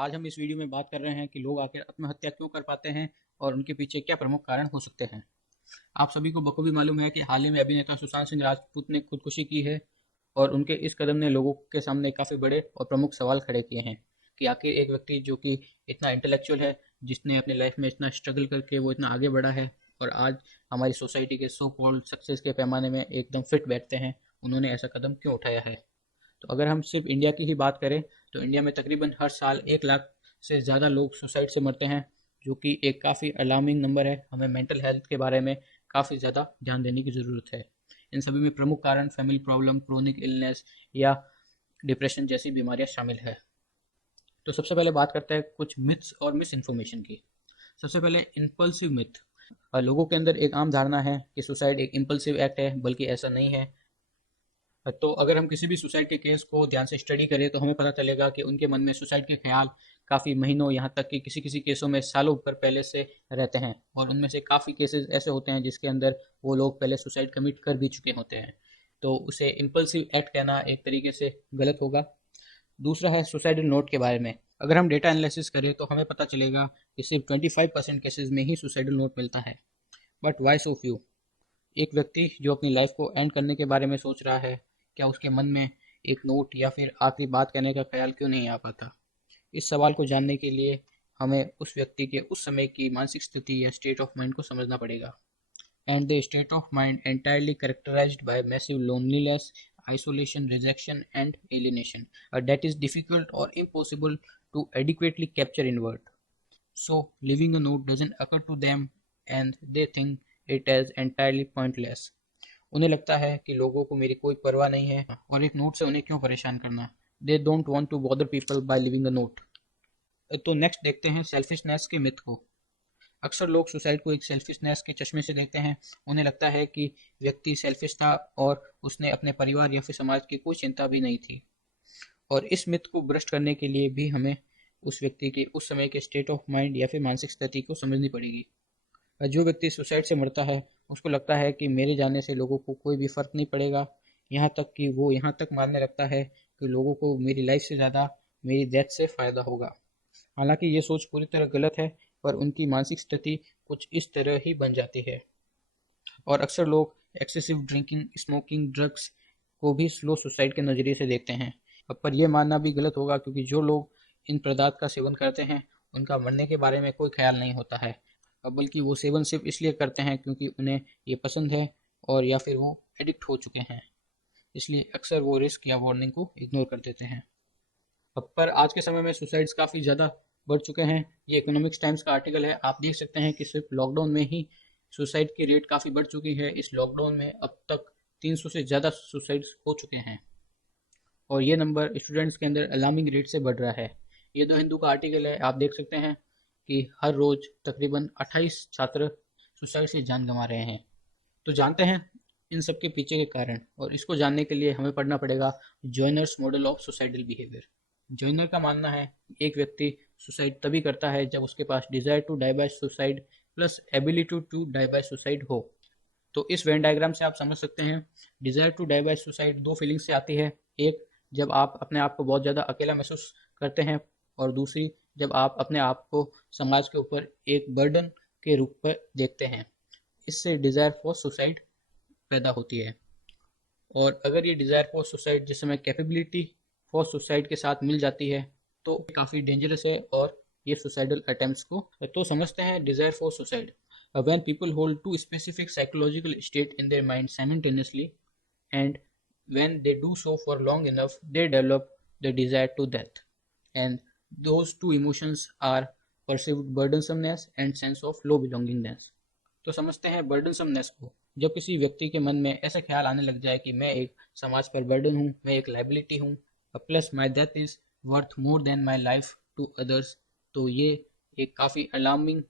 आज हम इस वीडियो में बात कर रहे हैं कि लोग आखिर आत्महत्या क्यों कर पाते हैं और उनके पीछे क्या प्रमुख कारण हो सकते हैं। आप सभी को बखूबी मालूम है कि हाल ही में अभिनेता सुशांत सिंह राजपूत ने खुदकुशी की है और उनके इस कदम ने लोगों के सामने काफ़ी बड़े और प्रमुख सवाल खड़े किए हैं कि आखिर एक व्यक्ति जो कि इतना इंटेलेक्चुअल है, जिसने अपनी लाइफ में इतना स्ट्रगल करके वो इतना आगे बढ़ा है और आज हमारी सोसाइटी के सो कॉल्ड सक्सेस के पैमाने में एकदम फिट बैठते हैं, उन्होंने ऐसा कदम क्यों उठाया है। तो अगर हम सिर्फ इंडिया की ही बात करें तो इंडिया में तकरीबन हर साल 1 लाख से ज़्यादा लोग सुसाइड से मरते हैं, जो कि एक काफ़ी अलार्मिंग नंबर है। हमें मेंटल हेल्थ के बारे में काफ़ी ज़्यादा ध्यान देने की ज़रूरत है। इन सभी में प्रमुख कारण फैमिली प्रॉब्लम, क्रोनिक इलनेस या डिप्रेशन जैसी बीमारियां शामिल है। तो सबसे पहले बात करते हैं कुछ मिथ्स और मिस इन्फॉर्मेशन की। सबसे पहले इम्पल्सिव मिथ। लोगों के अंदर एक आम धारणा है कि सुसाइड एक इम्पल्सिव एक्ट है, बल्कि ऐसा नहीं है। तो अगर हम किसी भी सुसाइड के केस को ध्यान से स्टडी करें तो हमें पता चलेगा कि उनके मन में सुसाइड के ख्याल काफ़ी महीनों, यहाँ तक कि किसी किसी केसों में सालों पर पहले से रहते हैं, और उनमें से काफ़ी केसेस ऐसे होते हैं जिसके अंदर वो लोग पहले सुसाइड कमिट कर भी चुके होते हैं। तो उसे इम्पल्सिव एक्ट कहना एक तरीके से गलत होगा। दूसरा है सुसाइडल नोट के बारे में। अगर हम डेटा एनालिसिस करें तो हमें पता चलेगा कि सिर्फ 25% केसेस में ही सुसाइडल नोट मिलता है। But why so few? एक व्यक्ति जो अपनी लाइफ को एंड करने के बारे में सोच रहा है, क्या उसके मन में एक नोट या फिर आखिरी बात कहने का ख्याल क्यों नहीं आ पाता? इस सवाल को जानने के लिए हमें उस व्यक्ति के उस समय की मानसिक स्थिति या स्टेट ऑफ माइंड को समझना पड़ेगा। And the state of mind entirely characterised by massive loneliness, isolation, rejection, and alienation that is difficult or impossible to adequately capture in word. So, leaving a note doesn't occur to them and they think it as entirely pointless. उन्हें लगता है कि लोगों को मेरी कोई परवाह नहीं है और एक नोट से उन्हें क्यों परेशान करना। They don't want to bother people by leaving a note. तो नेक्स्ट देखते हैं सेल्फिशनेस के मिथ को। अक्सर लोग सुसाइड को एक सेल्फिशनेस के चश्मे से देखते हैं। उन्हें लगता है कि व्यक्ति सेल्फिश था और उसने अपने परिवार या फिर समाज की कोई चिंता भी नहीं थी। और इस मिथ को भ्रष्ट करने के लिए भी हमें उस व्यक्ति के उस समय के स्टेट ऑफ माइंड या फिर मानसिक स्थिति को समझनी पड़ेगी। जो व्यक्ति सुसाइड से मरता है उसको लगता है कि मेरे जाने से लोगों को कोई भी फर्क नहीं पड़ेगा, यहाँ तक कि वो यहाँ तक मानने लगता है कि लोगों को मेरी लाइफ से ज़्यादा मेरी डेथ से फ़ायदा होगा। हालांकि ये सोच पूरी तरह गलत है, पर उनकी मानसिक स्थिति कुछ इस तरह ही बन जाती है। और अक्सर लोग एक्सेसिव ड्रिंकिंग, स्मोकिंग, ड्रग्स को भी स्लो सुसाइड के नज़रिए से देखते हैं। पर यह मानना भी गलत होगा, क्योंकि जो लोग इन पदार्थ का सेवन करते हैं उनका मरने के बारे में कोई ख्याल नहीं होता है, बल्कि वो सेवन सिर्फ इसलिए करते हैं क्योंकि उन्हें ये पसंद है और या फिर वो एडिक्ट हो चुके हैं। इसलिए अक्सर वो रिस्क या वार्निंग को इग्नोर कर देते हैं। अब पर आज के समय में सुसाइड्स काफ़ी ज़्यादा बढ़ चुके हैं। ये इकोनॉमिक्स टाइम्स का आर्टिकल है। आप देख सकते हैं कि सिर्फ लॉकडाउन में ही सुसाइड की रेट काफ़ी बढ़ चुकी है। इस लॉकडाउन में अब तक 300 से ज़्यादा सुसाइड्स हो चुके हैं और ये नंबर स्टूडेंट्स के अंदर अलार्मिंग रेट से बढ़ रहा है। ये द हिंदू का आर्टिकल है। आप देख सकते हैं कि हर रोज तकरीबन 28 छात्र सुसाइड से जान गंवा रहे हैं। तो जानते हैं इन सब के पीछे के कारण, और इसको जानने के लिए हमें पढ़ना पड़ेगा Joiner's model of suicidal behaviour. Joiner का मानना है एक व्यक्ति सुसाइड तभी करता है जब उसके पास desire to die by suicide plus ability to die by suicide हो। तो इस वेन डायग्राम से आप समझ सकते हैं desire to die by suicide दो फीलिंग्स से आती है। एक, जब आप अपने आप को बहुत ज़्यादा अकेला महसूस करते हैं, और दूसरी, जब आप अपने आप को समाज के ऊपर एक बर्डन के रूप में देखते हैं। इससे डिज़ायर फॉर सुसाइड पैदा होती है। और अगर ये डिज़ायर फॉर सुसाइड जिस समय कैपेबिलिटी फॉर सुसाइड के साथ मिल जाती है तो काफ़ी डेंजरस है और ये सुसाइडल अटेम्प्ट्स को। तो समझते हैं desire for suicide. When people hold two specific psychological states in their mind simultaneously, and when they do so for long enough, they develop the desire to death. And those two emotions are perceived burdensomeness and sense of low belongingness. तो समझते हैं बर्डनसमनेस को। जब किसी व्यक्ति के मन में ऐसा ख्याल आने लग जाए कि मैं एक समाज पर बर्डन हूँ, मैं एक लाइबिलिटी हूँ, plus my death is worth more than my life to others, तो ये एक काफ़ी अलार्मिंग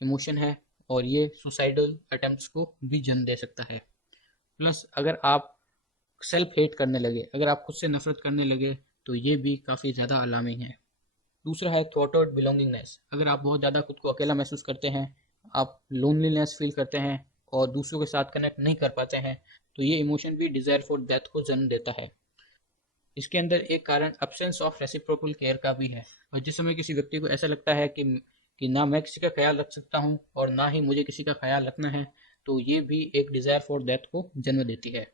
इमोशन है और ये सुसाइडल अटेम्प्ट्स को भी जन्म दे सकता है। प्लस अगर आप सेल्फ हेट करने लगे, अगर आप खुद से नफरत करने लगे, तो ये भी काफ़ी ज़्यादा अलार्मिंग है। दूसरा है थॉटवर्ड बिलोंगिंगनेस। अगर आप बहुत ज़्यादा खुद को अकेला महसूस करते हैं, आप लोनलीनेस फील करते हैं और दूसरों के साथ कनेक्ट नहीं कर पाते हैं, तो ये इमोशन भी डिज़ायर फॉर डेथ को जन्म देता है। इसके अंदर एक कारण एब्सेंस ऑफ रेसिप्रोकल केयर का भी है। और जिस समय किसी व्यक्ति को ऐसा लगता है कि ना मैं किसी का ख्याल रख सकता हूँ और ना ही मुझे किसी का ख्याल रखना है, तो ये भी एक डिजायर फॉर डेथ को जन्म देती है।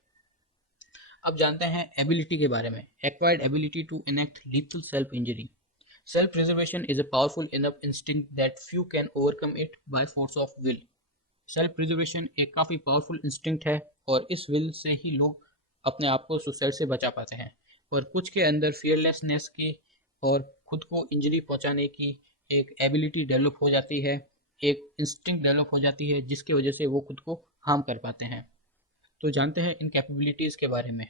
अब जानते हैं एबिलिटी के बारे में। Acquired ability to enact lethal self injury. Self preservation is a powerful enough instinct that few can overcome it by force of will. Self preservation एक काफ़ी पावरफुल इंस्टिंक्ट है और इस विल से ही लोग अपने आप को सुसाइड से बचा पाते हैं। और कुछ के अंदर फियरलेसनेस की और खुद को इंजरी पहुंचाने की एक एबिलिटी डेवलप हो जाती है, एक इंस्टिंक्ट डेवलप हो जाती है, जिसकी वजह से वो खुद को हार्म कर पाते हैं। तो जानते हैं इन कैपेबिलिटीज़ के बारे में।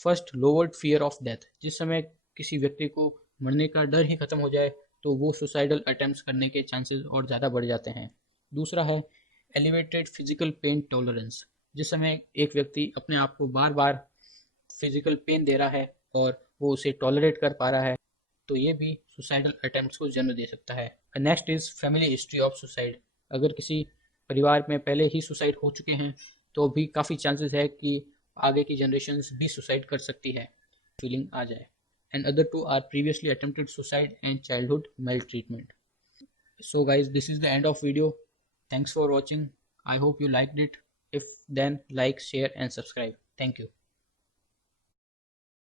First, lowered fear of death. जिस समय किसी व्यक्ति को मरने का डर ही खत्म हो जाए तो वो सुसाइडल अटेम्प्ट्स करने के चांसेस और ज़्यादा बढ़ जाते हैं। दूसरा है एलिवेटेड फिजिकल पेन टॉलरेंस। जिस समय एक व्यक्ति अपने आप को बार बार फिजिकल पेन दे रहा है और वो उसे टॉलरेट कर पा रहा है, तो ये भी सुसाइडल अटेम्प्ट्स को जन्म दे सकता है। Next is family history of suicide. अगर किसी परिवार में पहले ही सुसाइड हो चुके हैं तो भी काफ़ी चांसेस है कि आगे की जनरेशन्स भी सुसाइड कर सकती है, फीलिंग आ जाए। And other two are previously attempted suicide and childhood maltreatment. So guys, this is the end of video. Thanks for watching. I hope you liked it. If then, like, share and subscribe. Thank you.